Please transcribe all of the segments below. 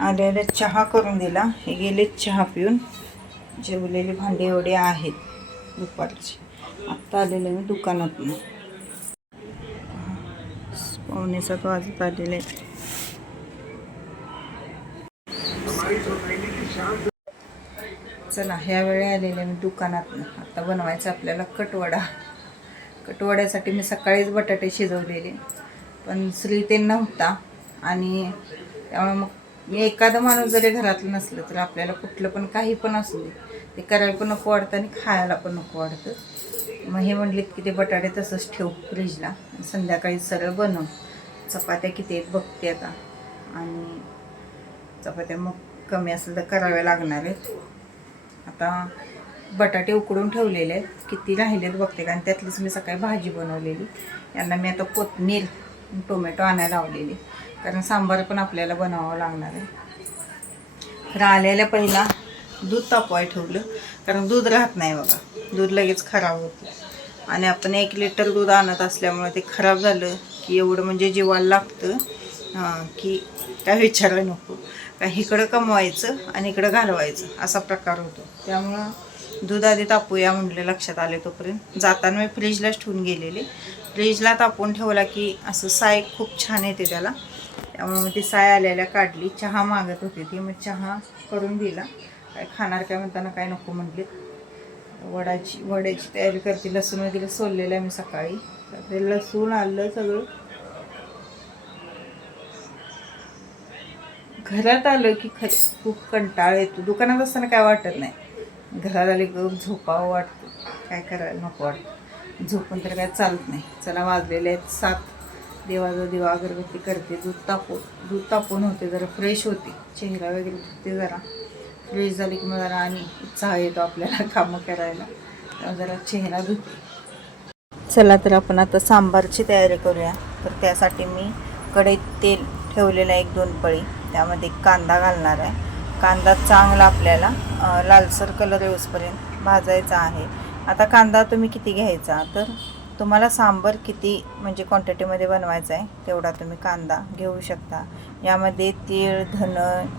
आल्याला चहा करून दिला. हे गेले चहा पिऊन. जेवलेली भांडी एवढे आहेत दुपारची. आत्ता आलेले मी दुकानातून. 6:45 वाजत आलेले. चला ह्या वेळी आलेले मी दुकानातून. आता बनवायचं आपल्याला कटवडा. कटवड्यासाठी मी सकाळीच बटाटे शिजवलेले, पण श्री ते नव्हता आणि त्यामुळे मग मी एखादा माणूस जरी घरातलं नसलं तर आपल्याला कुठलं पण काही पण असू दे ते करायला पण नको वाटतं आणि खायला पण नको वाटतं. मग हे म्हणलेत की ते बटाटे तसंच ठेव फ्रीजला, संध्याकाळी सरळ बनव. चपात्या किती आहेत बघते आता, आणि चपात्या मग कमी असेल तर कराव्या लागणार आहेत. आता बटाटे उकडून ठेवलेले आहेत, किती राहिलेत बघते, कारण त्यातलीच मी सकाळी भाजी बनवलेली. यांना मी आता कोथिंबीर टोमॅटो आणायला लावलेली, कारण सांबार पण आपल्याला बनावं लागणार आहे. खरं आल्याला पहिला दूध तापवाय ठेवलं, कारण दूध राहत नाही बघा, दूध लगेच खराब होतं. आणि आपण 1 लिटर दूध आणत असल्यामुळे ते खराब झालं की एवढं म्हणजे जीवाला लागतं की काय विचारायला नको. का इकडं कमवायचं आणि इकडं घालवायचं असा प्रकार होतो. त्यामुळं दूध आधी तापूया म्हटलं, लक्षात आले तोपर्यंत. जाताना मी फ्रीजलाच ठेवून गेलेले. फ्रीजला तापून ठेवला की असं साय खूप छान येते त्याला. त्यामुळे मग ती साय आल्याला काढली. चहा मागत होती ती, मग चहा करून दिला. काय खाणार काय म्हणताना काय नको म्हटले. वड्याची तयारी करते. लसूण वगैरे सोललेलं आहे मी सकाळी. ते लसूण आलं सगळं. घरात आलं की खूप कंटाळा येतो. दुकानात असताना काय वाटत नाही, घरात आले की झोपावं वाटतं, काय करायला नको वाटतं. झोपून तर काय चालत नाही. चला वाजलेले आहेत 7. देवाचा दिवा अगरबत्ती करते. दूध तापून होते, जरा फ्रेश होते, चेहरा वगैरे धुते. जरा फ्रेश झाली की मग जरा आणि उत्साह येतो आपल्याला कामं करायला. जरा चेहरा धुते. चला तर आपण आता सांबारची तयारी करूया. तर त्यासाठी मी कढईत तेल ठेवलेलं आहे 1-2 पळी. त्यामध्ये कांदा घालणार आहे. कांदा चांगला आपल्याला लालसर कलर येऊसपर्यंत भाजायचा आहे. आता कांदा तुम्ही किती घ्यायचा, तर तुम्हाला सांबार किती म्हणजे क्वांटिटीमध्ये बनवायचं आहे तेवढा तुम्ही कांदा घेऊ शकता. यामध्ये तीळ, धन,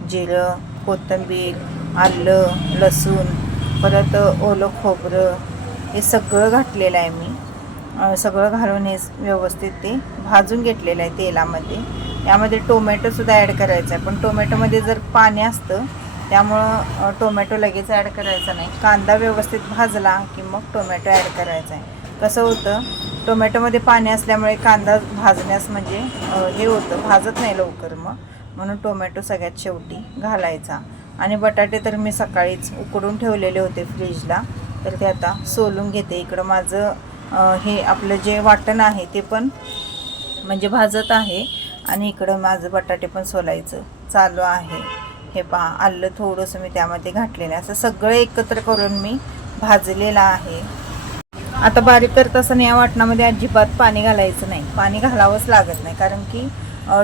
जिरं, कोथिंबीर, आलं, लसूण, परत ओलं खोबरं हे सगळं घातलेलं आहे मी. सगळं घालून हे व्यवस्थित ते भाजून घेतलेलं आहे तेलामध्ये. यामध्ये टोमॅटोसुद्धा ॲड करायचा आहे, पण टोमॅटोमध्ये जर पाणी असतं त्यामुळं टोमॅटो लगेच ॲड करायचा नाही. कांदा व्यवस्थित भाजला की मग टोमॅटो ॲड करायचा आहे. कसं होतं, टोमॅटोमध्ये पाणी असल्यामुळे कांदा भाजण्यास म्हणजे हे होतं, भाजत नाही लवकर. म्हणून टोमॅटो सगळ्यात शेवटी घालायचा. आणि बटाटे तर मी सकाळीच उकडून ठेवलेले होते फ्रीजला, तर ते आता सोलून घेते. इकडं माझं हे आपलं जे वाटण आहे ते पण म्हणजे भाजत आहे, आणि इकडं माझं बटाटे पण सोलायचं चालू आहे. हे पहा, आलं थोडंसं मी त्यामध्ये घातलेलं आहे. असं सगळं एकत्र करून मी भाजलेलं आहे. आता बारीक करत असताना या वाटणामध्ये अजिबात पाणी घालायचं नाही. पाणी घालावंच लागत नाही, कारण की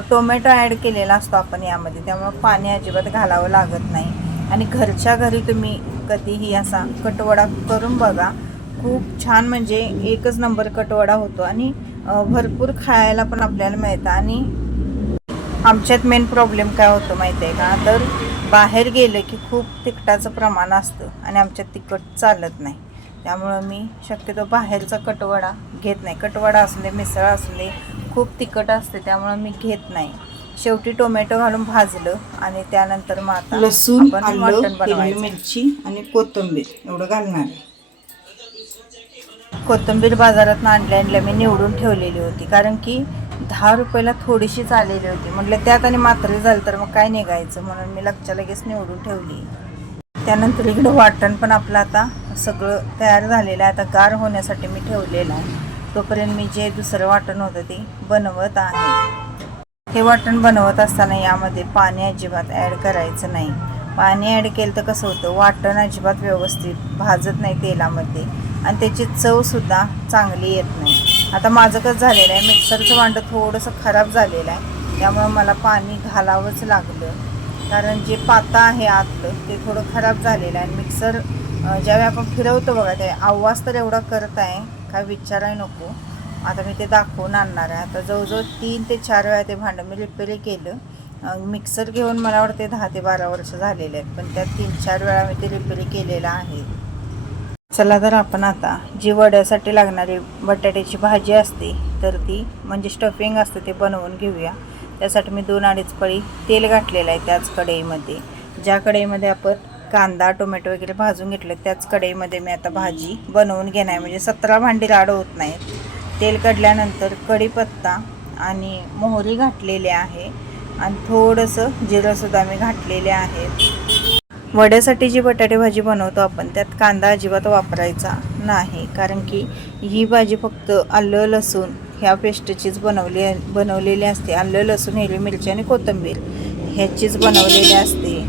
टोमॅटो ॲड केलेला असतो आपण यामध्ये, त्यामुळं पाणी अजिबात घालावं लागत नाही. आणि घरच्या घरी तुम्ही कधीही असा कटवडा करून बघा. खूप छान, म्हणजे एकच नंबर कटवडा होतो आणि भरपूर खायला पण आपल्याला मिळतं. आणि आमच्यात मेन प्रॉब्लेम काय होतो माहिती आहे का, तर बाहेर गेलं की खूप तिखटाचं प्रमाण असतं आणि आमच्यात तिखट चालत नाही. त्यामुळं मी शक्यतो बाहेरचा कटवडा घेत नाही. कटवडा असू दे, मिसळ असू दे, खूप तिखट असते, त्यामुळं मी घेत नाही. शेवटी टोमॅटो घालून भाजलं आणि त्यानंतर मग आता लसूण, आलं, हिरवी मिरची आणि कोथिंबीर एवढं घालणार आहे. कोथिंबीर बाजारात आणल्या मी निवडून ठेवलेली होती, कारण की 10 रुपयाला थोडीशीच आलेली होती. म्हटलं त्यात आणि मात्र झालं तर मग काय निघायचं, म्हणून मी लगेच निवडून ठेवली. त्यानंतर इकडं वाटण पण आपलं आता सगळं तयार झालेलं आहे. आता गार होण्यासाठी मी ठेवलेलं आहे. तोपर्यंत मी जे दुसरं वाटण होतं ते बनवत आहे. हे वाटण बनवत असताना यामध्ये पाणी अजिबात ॲड करायचं नाही. पाणी ॲड केलं तर कसं होतं, वाटण अजिबात व्यवस्थित भाजत नाही तेलामध्ये आणि त्याची चवसुद्धा चांगली येत नाही. आता माझं कसं झालेलं आहे, मिक्सरचं भांडं थोडंसं खराब झालेलं आहे, त्यामुळं मला पाणी घालावंच लागलं. कारण जे पाता आहे आतलं ते थोडं खराब झालेलं आहे. आणि मिक्सर ज्यावेळी आपण फिरवतो बघा, ते आवाज तर एवढा करत आहे काय विचाराय नको. आता मी ते दाखवून आणणार आहे. आता जवळजवळ 3 ते 4 वेळा ते भांडं मी रिपेअर केलं मिक्सर घेऊन मला वाटते 10 ते 12 वर्ष झालेले आहेत, पण त्यात 3-4 वेळा मी ते रिपेअर केलेलं आहे. चला तर आपण आता जी वड्यासाठी लागणारी बटाट्याची भाजी असते तर ती म्हणजे स्टफिंग असते ते बनवून घेऊया. त्यासाठी मी 2-2.5 पळी तेल घातलेलं आहे त्याच कढईमध्ये. ज्या कढईमध्ये आपण कांदा टोमॅटो वगैरे भाजून घेतले त्याच कढईमध्ये मी आता भाजी बनवून घेणार आहे, म्हणजे 17 भांडी राड होत नाहीत. तेल कढल्यानंतर कढीपत्ता आणि मोहरी घातलेली आहे आणि थोडंसं जिरंसुद्धा मी घातलेले आहे. वड्यासाठी जी बटाटे भाजी बनवतो आपण त्यात कांदा अजिबात वापरायचा नाही, कारण की ही भाजी फक्त आलं लसूण ह्या पेस्टचीच बनवलेली असते. आलं लसूण हिरवी मिरची आणि कोथिंबीर ह्याचीच बनवलेली असते.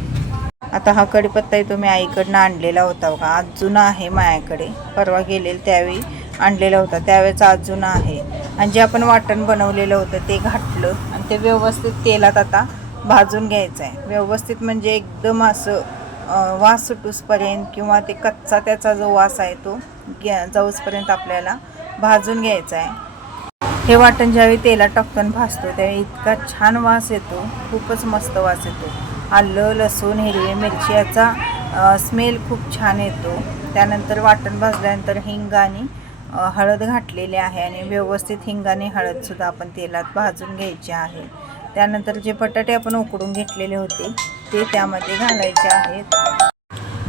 आता हा कढीपत्ताही तुम्ही आईकडनं आणलेला होता बघा, आज जुना आहे माझ्याकडे. परवा गेलेला त्यावेळी आणलेला होता, त्यावेळेचा आज जुना आहे. आणि जे आपण वाटण बनवलेलं होतं ते घातलं आणि ते व्यवस्थित तेलात आता भाजून घ्यायचं आहे. व्यवस्थित म्हणजे एकदम असं वास सुटूसपर्यंत किंवा ते कच्चा त्याचा जो वास आहे तो जाऊसपर्यंत आपल्याला भाजून घ्यायचा आहे. हे वाटण ज्यावेळी तेलात टाकून भाजतो त्यावेळी इतका छान वास येतो, खूपच मस्त वास येतो. आलं लसूण हिरवी मिरची याचा स्मेल खूप छान येतो. त्यानंतर वाटण भाजल्यानंतर हिंग आणि हळद घातलेली आहे आणि व्यवस्थित हिंग आणि हळदसुद्धा आपण तेलात भाजून घ्यायचे आहे. त्यानंतर जे बटाटे आपण उकडून घेतलेले होते ते त्यामध्ये घालायचे आहेत.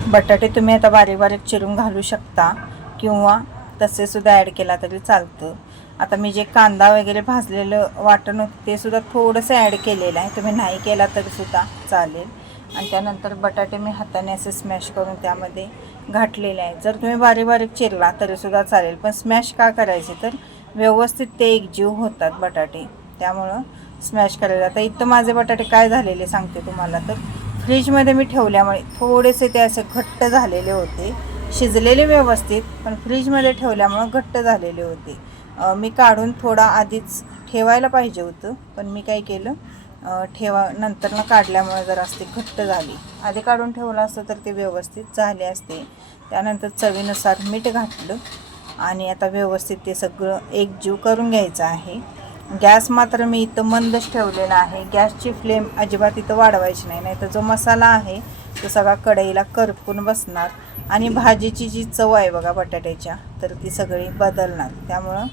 बटाटे तुम्ही आता बारीक बारीक चिरून घालू शकता किंवा तसे सुद्धा ॲड केला तरी चालतं. आता मी जे कांदा वगैरे भाजलेलं वाटण होतं ते सुद्धा थोडंसं ॲड केलेलं आहे, तुम्ही नाही केला तरी सुद्धा चालेल. आणि त्यानंतर बटाटे मी हाताने असे स्मॅश करून त्यामध्ये घातलेले आहे. जर तुम्ही बारीक बारीक चिरला तरीसुद्धा चालेल, पण स्मॅश का करायचे तर व्यवस्थित ते एकजीव होतात बटाटे, त्यामुळं स्मॅश करायचं. आता इथं माझे बटाटे काय झालेले सांगते तुम्हाला, तर फ्रीजमध्ये मी ठेवल्यामुळे थोडेसे ते असे घट्ट झालेले होते, शिजलेले व्यवस्थित पण फ्रीजमध्ये ठेवल्यामुळं घट्ट झालेले होते. मी काढून थोडा आधीच ठेवायला पाहिजे होतं, पण मी काय केलं नंतरनं काढल्यामुळे जरा असते घट्ट झाली. आधी काढून ठेवलं असतं तर ते व्यवस्थित झाले असते. त्यानंतर चवीनुसार मीठ घातलं आणि आता व्यवस्थित ते सगळं एकजीव करून घ्यायचं आहे. गॅस मात्र मी इथं मंदच ठेवलेला आहे, गॅसची फ्लेम अजिबात इथं वाढवायची नाही, नाहीतर जो मसाला आहे तो सगळा कढईला करपून बसणार आणि भाजीची जी चव आहे बघा बटाट्याच्या तर ती सगळी बदलणार. त्यामुळं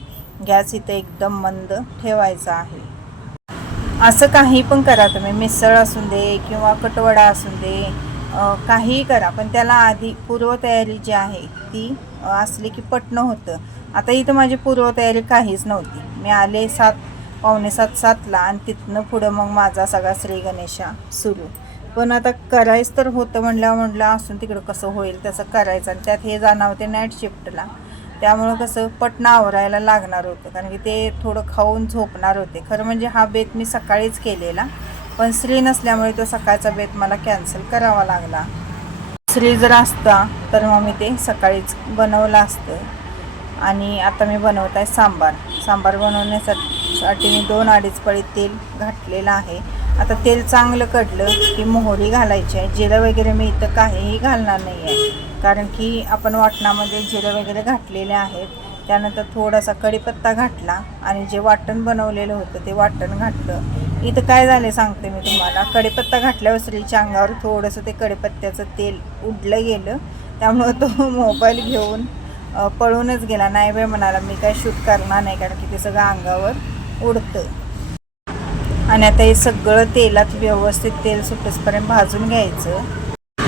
गॅस इथं एकदम मंद ठेवायचा आहे. असं काही पण करा तुम्ही, मिसळ असून दे किंवा कटवडा असून दे, काहीही करा, पण त्याला आधी पूर्वतयारी जी आहे ती असली की पटणं होतं. आता इथं माझी पूर्वतयारी काहीच नव्हती. मी आले 7, पावणे 7:07ला आणि तिथनं पुढं मग माझा सगळा श्री गणेशा सुरू. पण आता करायचं तर होतं म्हटलं असून तिकडं कसं होईल तसं करायचं. आणि त्यात हे जाणार होते नाईट शिफ्टला, त्यामुळं कसं पटणं आवरायला लागणार होतं, कारण की ते थोडं खाऊन झोपणार होते. खरं म्हणजे हा बेत मी सकाळीच केलेला, पण श्री नसल्यामुळे तो सकाळचा बेत मला कॅन्सल करावा लागला. श्री जर असता तर मग मी ते सकाळीच बनवलं असतं. आणि आता मी बनवत आहे सांबार बनवण्यासाठी मी 2-2.5 पळी तेल घातलेलं आहे. आता तेल चांगलं कढलं की मोहरी घालायची आहे. जिरं वगैरे मी इथं काहीही घालणार नाही आहे, कारण की आपण वाटणामध्ये जिरं वगैरे घातलेले आहेत. त्यानंतर थोडासा कढीपत्ता घातला आणि जे वाटण बनवलेलं होतं ते वाटण घातलं. इथं काय झालं सांगते मी तुम्हाला, कढीपत्ता घातल्यावर श्रीच्या अंगावर थोडंसं ते कढीपत्त्याचं तेल उडलं गेलं, त्यामुळं तो मोबाईल घेऊन पळूनच गेला. नाही बाई म्हणाला, मी काय शूट करणार नाही, कारण की ते सगळं अंगावर उडतं. आणि आता हे सगळं तेलात व्यवस्थित तेल सुटेपर्यंत भाजून घ्यायचं.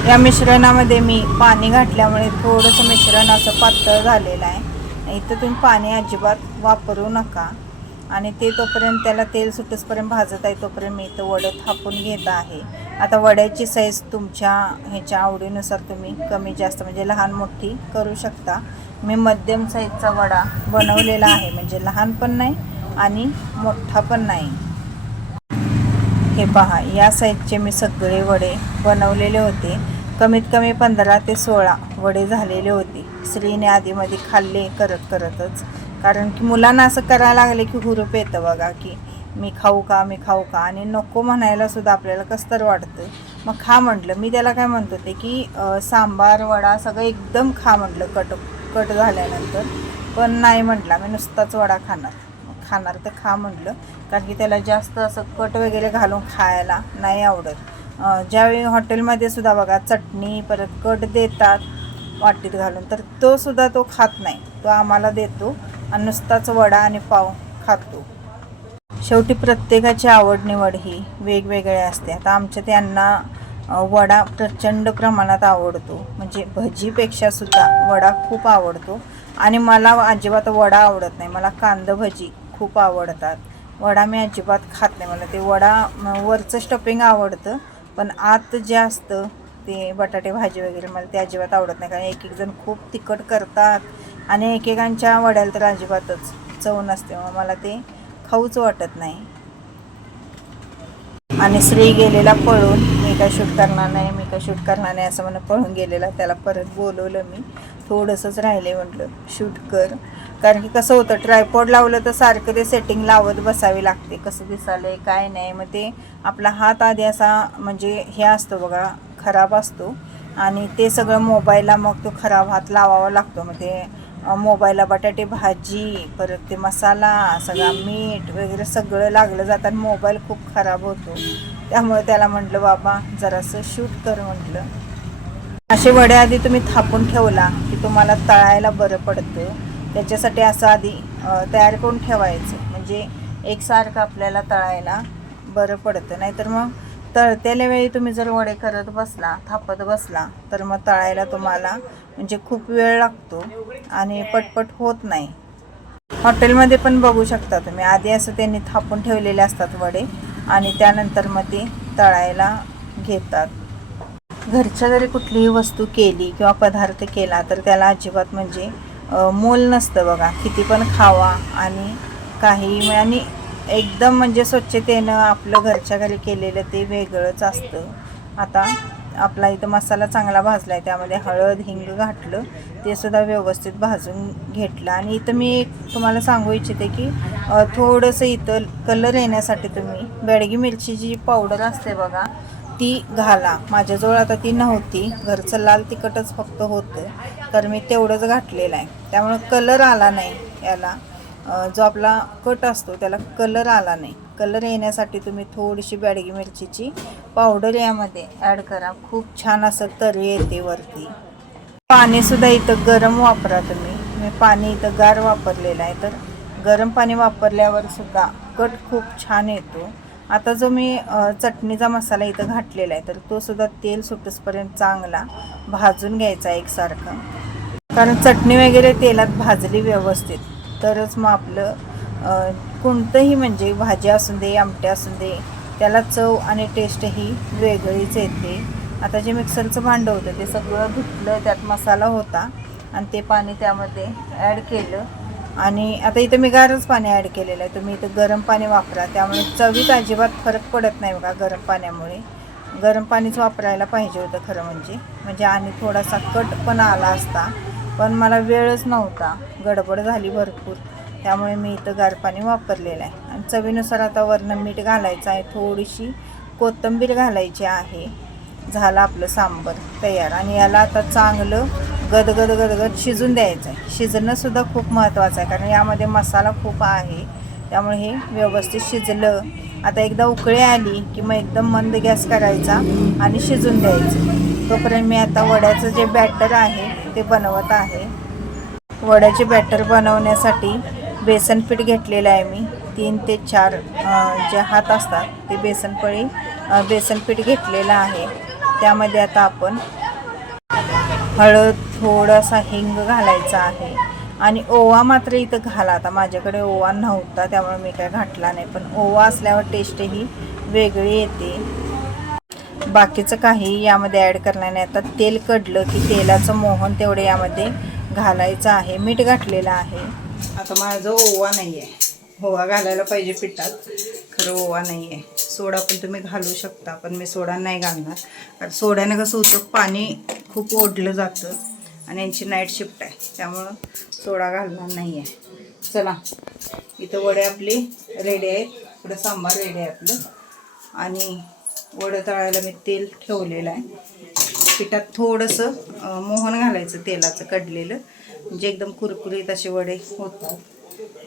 या मिश्रणामध्ये मी पाणी घातल्यामुळे थोडंसं मिश्रण असं पातळ झालेलं आहे. इथं तुम्ही पाणी अजिबात वापरू नका. आणि ते तोपर्यंत त्याला तेल सुटेपर्यंत भाजत आहे तोपर्यंत मी इथं वडं थापून घेत आहे. आता वड्याची साईज तुमच्या ह्याच्या आवडीनुसार तुम्ही कमी जास्त म्हणजे लहान मोठी करू शकता. मी मध्यम साईजचा वडा बनवलेला आहे, म्हणजे लहान पण नाही आणि मोठा पण नाही. हे पहा, या साईजचे मी सगळे वडे बनवलेले होते. कमीत कमी 15 ते 16 वडे झालेले होते. श्रीने आधीमध्ये खाल्ले करतच, कारण की मुलांना असं करायला लागले की हुरूप येतं बघा, की मी खाऊ का आणि नको म्हणायला सुद्धा आपल्याला कसं तर वाटतं. मग खा म्हटलं. मी त्याला काय म्हणत होते की सांबार वडा सगळं एकदम खा म्हटलं कट झाल्यानंतर, पण नाही म्हटला, मी नुसताच वडा खाणार. खाणार तर खा म्हटलं, कारण की त्याला जास्त असं कट वगैरे घालून खायला नाही आवडत. ज्यावेळी हॉटेलमध्ये सुद्धा बघा चटणी परत कट देतात वाटीत घालून, तर तो सुद्धा तो खात नाही. तो आम्हाला देतो आणि नुसताच वडा आणि पाव खातो. शेवटी प्रत्येकाची आवड निवड ही वेगवेगळी असते. आता आमच्या त्यांना वडा प्रचंड प्रमाणात आवडतो, म्हणजे भजीपेक्षा सुद्धा वडा खूप आवडतो. आणि मला अजिबात वडा आवडत नाही, मला कांदा भजी खूप आवडतात. वडा मी अजिबात खात नाही. मला ते वडा वरचं स्टफिंग आवडतं, पण आत जे असतं ते बटाटे भाजी वगैरे मला ते अजिबात आवडत नाही. कारण एक एक जण खूप तिखट करतात आणि एकेकांच्या वड्याला तर अजिबातच चव नसते, मग मला ते खाऊच वाटत नाही. आणि श्री गेलेला पळून, मी काय शूट करणार नाही, मी काय शूट करणार नाही असं म्हणून पळून गेलेला. त्याला परत बोलवलं मी, थोडंसंच राहिले म्हटलं शूट कर. कारण की कसं होतं, ट्रायपॉड लावलं तर सारखं ते सेटिंग लावत बसावी लागते, कसं दिसायलंय काय नाही. मग ते आपला हात आधी असा म्हणजे हे असतो बघा, खराब असतो, आणि ते सगळं मोबाईलला मग तो खराब हात लावावा लागतो. मग ते मोबाईलला बटाटे भाजी परत ते मसाला सगळा मीठ वगैरे सगळं लागलं जातं आणि मोबाईल खूप खराब होतो. त्यामुळे त्याला म्हटलं बाबा जरासं शूट कर म्हटलं. असे वडे आधी तुम्ही थापून ठेवला की तुम्हाला तळायला बरं पडतं. त्याच्यासाठी असं आधी तयार करून ठेवायचं, म्हणजे एकसारखं आपल्याला तळायला बरं पडतं. नाहीतर मग तळतेल्या वेळी तुम्ही जर वडे करत बसला, थापत बसला, तर मग तळायला तुम्हाला म्हणजे खूप वेळ लागतो आणि पटपट होत नाही. हॉटेलमध्ये पण बघू शकता तुम्ही, आधी असं त्यांनी थापून ठेवलेले असतात वडे आणि त्यानंतर मग ते तळायला घेतात. घरच्या जरी कुठलीही वस्तू केली किंवा पदार्थ केला तर त्याला अजिबात म्हणजे मोल नसतं बघा. किती पण खावा आणि काही आणि एकदम म्हणजे स्वच्छतेनं आपलं घरच्या घरी केलेलं ते वेगळंच असतं. आता आपला इथं मसाला चांगला भाजला आहे, त्यामध्ये हळद हिंग घातलं, ते सुद्धा व्यवस्थित भाजून घेतलं. आणि इथं मी एक तुम्हाला सांगू इच्छिते की थोडंसं इथं कलर येण्यासाठी तुम्ही बेडगी मिरचीची पावडर असते बघा, ती घाला. माझ्याजवळ आता ती नव्हती, घरचं लाल तिखटच फक्त होतं, तर मी तेवढंच घातलेलं आहे. त्यामुळं कलर आला नाही याला, जो आपला कट असतो त्याला कलर आला नाही. कलर येण्यासाठी तुम्ही थोडीशी बेडगी मिरचीची पावडर यामध्ये ॲड करा, खूप छान असं तरी येते वरती. पाणीसुद्धा इथं गरम वापरा तुम्ही. मी पाणी इथं गार वापरलेलं आहे, तर गरम पाणी वापरल्यावर सुद्धा कट खूप छान येतो. आता जो मी चटणीचा मसाला इथं घातलेला आहे, तर तो सुद्धा तेल सुटेपर्यंत चांगला भाजून घ्यायचा एकसारखा. कारण चटणी वगैरे तेलात भाजली व्यवस्थित तरच मग आपलं कोणतंही म्हणजे भाजी असून दे आमटी असून दे त्याला चव आणि टेस्ट ही वेगळीच येते. आता जे मिक्सरचं भांडं होतं ते सगळं धुतलं, त्यात मसाला होता आणि ते पाणी त्यामध्ये ॲड केलं. आणि आता इथं मी गारच पाणी ॲड केलेलं आहे, तुम्ही इथं गरम पाणी वापरा, त्यामुळे चवीत अजिबात फरक पडत नाही बघा. गरम पाण्यामुळे गरम पाणीच वापरायला पाहिजे होतं खरं म्हणजे आणि थोडासा कट पण आला असता, पण मला वेळच नव्हता, गडबड झाली भरपूर, त्यामुळे मी इथं गार पाणी वापरलेलं आहे. आणि चवीनुसार आता वरनं मीठ घालायचं आहे, थोडीशी कोथिंबीर घालायची आहे. झालं आपलं सांबर तयार. आणि याला आता चांगलं गदगद गदगद शिजून द्यायचं आहे. शिजणंसुद्धा खूप महत्त्वाचं आहे, कारण यामध्ये मसाला खूप आहे, त्यामुळे हे व्यवस्थित शिजलं. आता एकदा उकळी आली की मग एकदम मंद गॅस करायचा आणि शिजून द्यायचं. तोपर्यंत मी आता वड्याचं जे बॅटर आहे ते बनवत आहे. वड्याचे बॅटर बनवण्यासाठी बेसन पीठ घेतलेलं आहे मी, 3 ते 4 जे हात असतात ते बेसन पीठ घेतलेलं आहे. त्यामध्ये आता आपण हळद, थोडासा हिंग घालायचा आहे आणि ओवा मात्र इथं घाला. आता माझ्याकडे ओवा नव्हता त्यामुळे मी काय घातला नाही, पण ओवा असल्यावर टेस्ट ही वेगळी येते. बाकीचं काही यामध्ये ॲड करणार नाही. आता तेल कढलं की तेलाचं मोहन तेवढे यामध्ये घालायचं आहे. मीठ घातलेलं आहे. आता माझं ओवा नाही आहे, ओवा घालायला पाहिजे पिठात, खरं ओवा नाही आहे. सोडा पण तुम्ही घालू शकता, पण मी सोडा नाही घालणार, कारण सोड्यानं कसं होतं पाणी खूप ओढलं जातं आणि यांची नाईट शिफ्ट आहे, त्यामुळं सोडा घालणार नाही आहे. चला, इथं वडे आपले रेडी आहेत, पुढं सांबार रेडी आहे आपलं. आणि वडं तळायला मी तेल ठेवलेलं आहे. पिठात थोडंसं मोहन घालायचं तेलाचं कडलेलं, म्हणजे एकदम कुरकुरीत असे वडे होतात.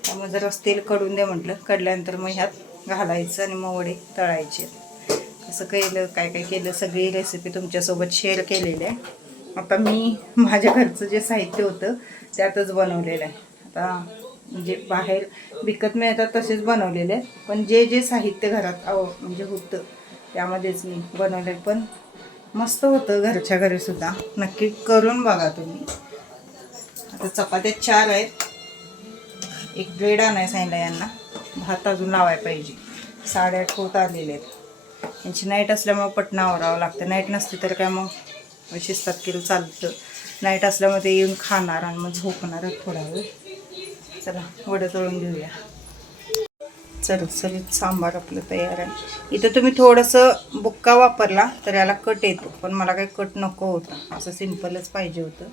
त्यामुळे जरा तेल कडून दे म्हटलं. कडल्यानंतर मग ह्यात घालायचं आणि मग वडे तळायचे. कसं केलं, काय काय केलं, सगळी रेसिपी तुमच्यासोबत शेअर केलेली आहे. आता मी माझ्या घरचं जे साहित्य होतं त्यातच बनवलेलं आहे. आता म्हणजे बाहेर विकत मिळतात तसेच बनवलेले आहेत, पण जे जे साहित्य घरात म्हणजे होतं त्यामध्येच मी बनवले. पण मस्त होतं घरच्या घरीसुद्धा. नक्की करून बघा तुम्ही. आता चपात्या 4 आहेत. एक ब्रेड आणायला सांगितलं यांना. भात अजून लावायला पाहिजे. 8:30 होत आलेले आहेत. यांची नाईट असल्यामुळे पटकन आवरावं लागतं. नाईट नसते तर काय मग शिस्तात केलं चालतं. नाईट असल्यामुळे ते येऊन खाणार आणि मग झोपणार थोडा वेळ. चला वडं तळून घेऊया. चरचरीत सांबार आपलं तयार आहे. इथं तुम्ही थोडंसं बुक्का वापरला तर याला कट येतो, पण मला काही कट नको होता. असं सिंपलच पाहिजे होतं.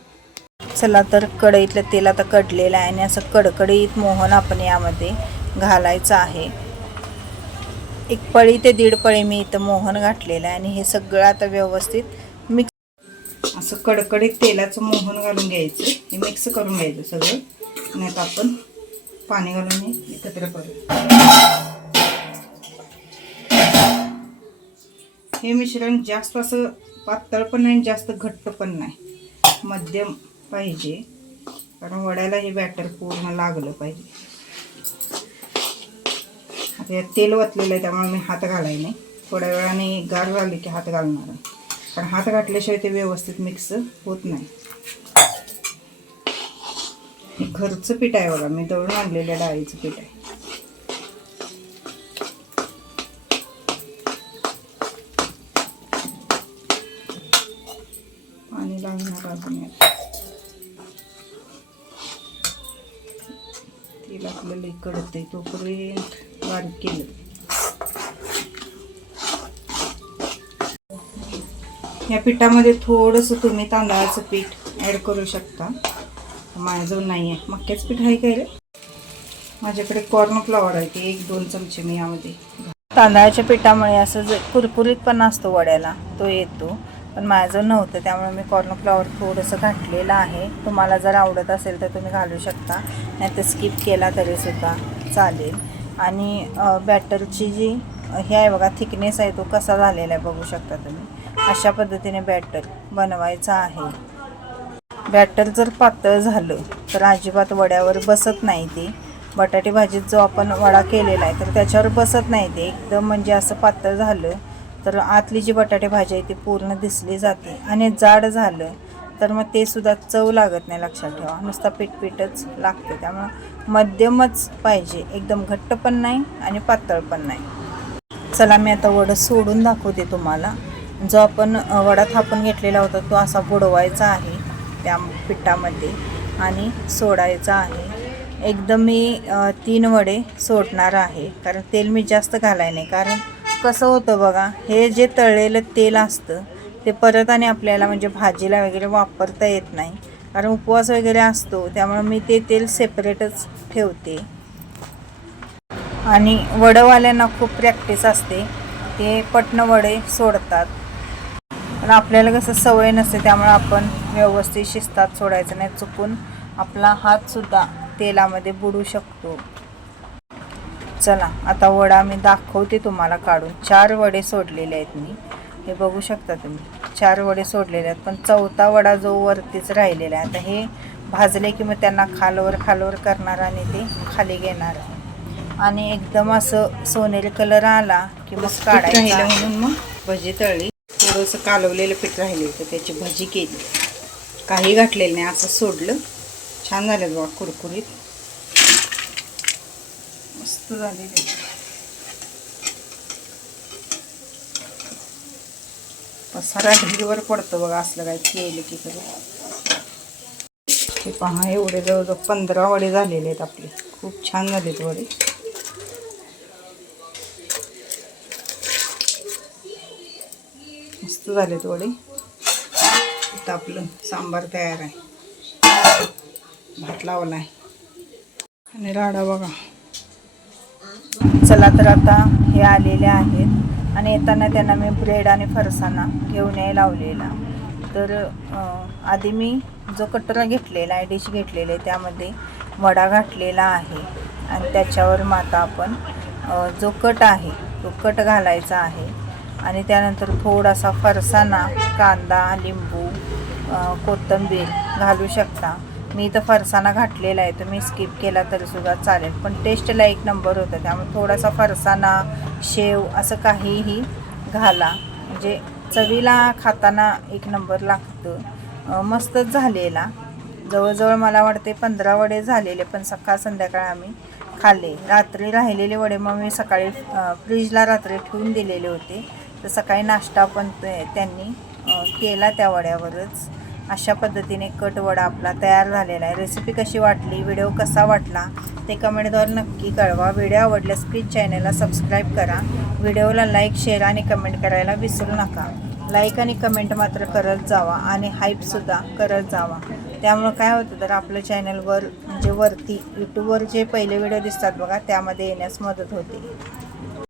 चला तर कढईतलं तेल आता कडलेलं आहे आणि असं कडकडीत मोहन आपण यामध्ये घालायचं आहे. 1 पळी ते 1.5 पळी मी इथं मोहन घातलेलं आहे आणि हे सगळं आता व्यवस्थित मिक्स, असं कडकडीत तेलाचं मोहन घालून घ्यायचं. हे मिक्स करून घ्यायचं सगळं. नाही तर आपण पाणी घालून हे एकत्र करू. हे मिश्रण जास्त असं पातळ पण नाही, जास्त घट्ट पण नाही, मध्यम पाहिजे. कारण वड्याला हे बॅटर पूर्ण लागलं पाहिजे. आता यात तेल वतलेलं आहे त्यामुळे मी हात घालाय नाही. थोड्या वेळाने गार झाले की हात घालणार आहे, कारण हात घातल्याशिवाय ते व्यवस्थित मिक्स होत नाही. हे घरचं पीठ आहे बघा, मी दळून आणलेल्या डाळीचं पीठ आहे. पाणी लागणार अजून यात. तेल आपल्याला कडतंय तोपर्यंत बारीक केलं. या पिठामध्ये थोडंसं तुम्ही तांदळाचं पीठ ॲड करू शकता. माझ्याजवळ नाही आहे. मक्याचं पीठ आहे काय रे? माझ्याकडे कॉर्नफ्लॉवर आहे, ते 1-2 चमचे मी यामध्ये. तांदळाच्या पिठामुळे असं जे कुरकुरीतपणा असतो वड्याला तो येतो, पण माझं नव्हतं त्यामुळे मी कॉर्नफ्लॉवर थोडंसं घातलेलं आहे. तुम्हाला जर आवडत असेल तर तुम्ही घालू शकता, नाही तर स्किप केला तरीसुद्धा चालेल. आणि बॅटरची जी हे आहे बघा थिकनेस आहे तो कसा झालेला आहे बघू शकता तुम्ही. अशा पद्धतीने बॅटर बनवायचं आहे. बॅटर जर पातळ झालं तर अजिबात वड्यावर बसत नाही. ते बटाटे भाजीत जो आपण वडा केलेला आहे तर त्याच्यावर बसत नाही. ते एकदम म्हणजे असं पातळ झालं तर आतली जी बटाटे भाजी आहे ती पूर्ण दिसली जाते. आणि जाड झालं तर मग ते सुद्धा चव लागत नाही. लक्षात ठेवा, नुसता पीठच लागतं. त्यामुळं मध्यमच पाहिजे, एकदम घट्ट पण नाही आणि पातळ पण नाही. चला मी आता वडं सोडून दाखवते तुम्हाला. जो आपण वडा थापून घेतलेला होता तो असा बुडवायचा आहे त्या पिठामध्ये आणि सोडायचा आहे. एकदम मी 3 वडे सोडणार आहे, कारण तेल मी जास्त घालाय नाही. कारण कसं होतं बघा, हे जे तळलेलं तेल असतं ते परत आणि आपल्याला म्हणजे भाजीला वगैरे वापरता येत नाही, कारण उपवास वगैरे असतो. त्यामुळे मी ते तेल सेपरेटच ठेवते. आणि वडवाल्यांना खूप प्रॅक्टिस असते, ते पटनं वडे सोडतात. पण आपल्याला कसं सवय नसते त्यामुळे आपण व्यवस्थित शिस्तात सोडायचं नाही. चुकून आपला हातसुद्धा तेलामध्ये बुडू शकतो. चला आता वडा मी दाखवते तुम्हाला काढून. 4 वडे सोडलेले आहेत मी, हे बघू शकता तुम्ही. 4 वडे सोडलेले आहेत, पण 4था वडा जो वरतीच राहिलेला आहे. आता हे भाजले की मग त्यांना खालवर करणार आणि ते खाली घेणार. आणि एकदम असं सोनेरी कलर आला की मग काढायचं म्हणून मग भजी तळली. थोडंसं कालवलेलं पीठ राहिले तर त्याची भजी केली. काही घातलेलं नाही, असं सोडलं. छान झालं बघा, कुरकुरीत मस्त झालेले. पसारा ढीगवर पडतो बघा असलं काय केलं की. हे पहा, एवढे जवळजवळ 15 वडे झालेले आहेत आपले. खूप छान झालेत वडे. मस्त झालेत वडे. आता आपलं सांबार तयार आहे. भात लावला आहे आणि राडा बघा. चला तर आता हे आलेले आहेत आणि येताना त्यांना मी ब्रेड आणि फरसाणा घेऊन यायला लावलेला. तर आधी मी जो कटोरा घेतलेला आहे, डिश घेतलेली आहे, त्यामध्ये वडा घातलेला आहे आणि त्याच्यावर मग आता आपण जो कट आहे तो कट घालायचा आहे आणि त्यानंतर थोडासा फरसाणा, कांदा, लिंबू, कोथिंबीर घालू शकता. मी इथं फरसाणा घातलेला आहे, तुम्ही स्किप केला तरीसुद्धा चालेल, पण टेस्टला एक नंबर होतं. त्यामुळे थोडासा फरसाणा, शेव असं काहीही घाला, म्हणजे चवीला खाताना एक नंबर लागतं. मस्तच झालेला. जवळजवळ मला वाटते 15 वडे झालेले, पण सकाळ संध्याकाळ आम्ही खाल्ले. रात्री राहिलेले वडे मग मी सकाळी फ्रीजला रात्री ठेवून दिलेले होते, तर सकाळी नाश्ता पण त्यांनी केला त्या वड्यावरच. अशा पद्धतीने कट वडा आपला तयार झालेला आहे. रेसिपी कशी वाटली, व्हिडिओ कसा वाटला ते कमेंटद्वारे नक्की कळवा. व्हिडिओ आवडल्यास प्लीज चॅनलला सबस्क्राईब करा. व्हिडिओला लाईक, शेअर आणि कमेंट करायला विसरू नका. लाईक आणि कमेंट मात्र करत जावा आणि हाईपसुद्धा करत जावा. त्यामुळं काय होतं तर आपलं चॅनलवर म्हणजे वरती यूट्यूबवर जे पहिले व्हिडिओ दिसतात बघा त्यामध्ये येण्यास मदत होते.